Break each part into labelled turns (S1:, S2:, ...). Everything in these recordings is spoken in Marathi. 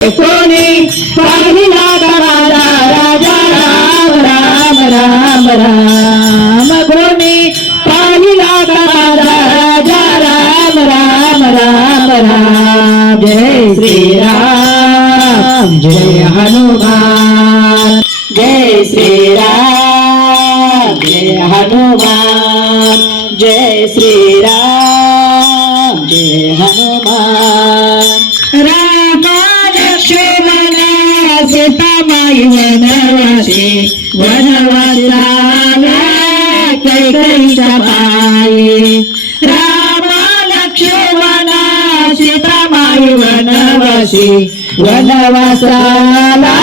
S1: सोने राजा राजा राम राम राम राम। भोने प्रहलाद राजा राजा राम राम राम राम। जय श्री राम जय हनुमान। जय श्री राम जय हनुमान, जय श्री वनवासी वनवासाला कैकईच्या पायी. राम लक्ष्मण सीतामाई वनवासी वनवासाला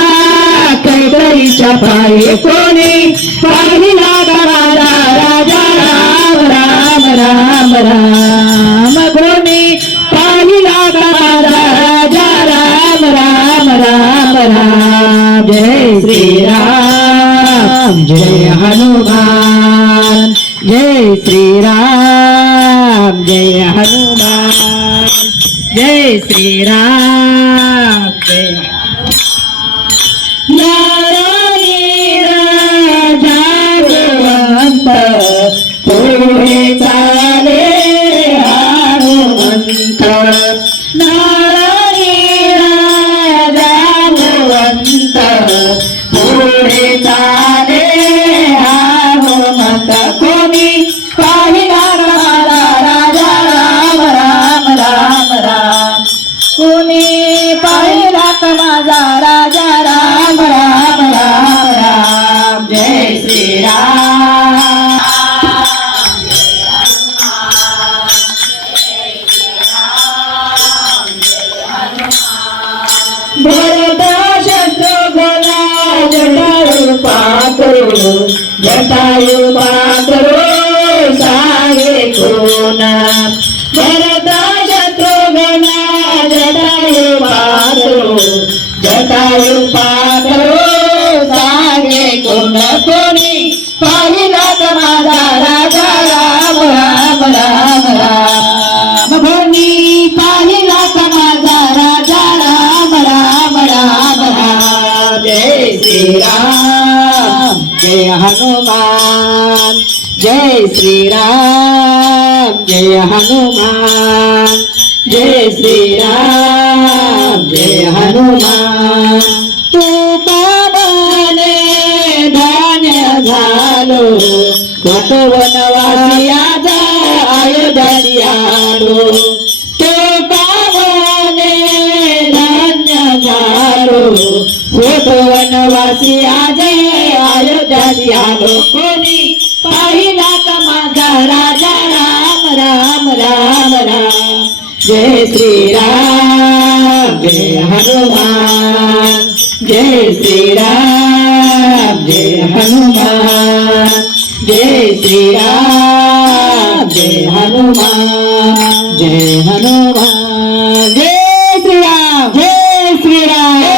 S1: कैकईच्या पायी. कोणी पाहिला श्रीराम जय हनुमान। जय श्रीराम जय हनुमान। जय श्रीराम जय नारायण जागवंत पुढे चाले हनुमंत। नारायण जागवंत पुढे चाले జటాయుడు పాత్రుడు जय हनुमान जय श्रीराम जय हनुमान जय श्रीराम जय हनुमान। तू पावने धान्य झालो कट वनवासी आजा तो पावने धान्य झालो वनवासी आजे अयोध्या लोकोनी। पहिला कमाजा राजा, राम राम राम राम। जय श्री राम जय हनुमान। जय श्री राम जय हनुमान। जय श्री राम जय हनुमान। जय हनुमान। जय श्री राम जय श्री राम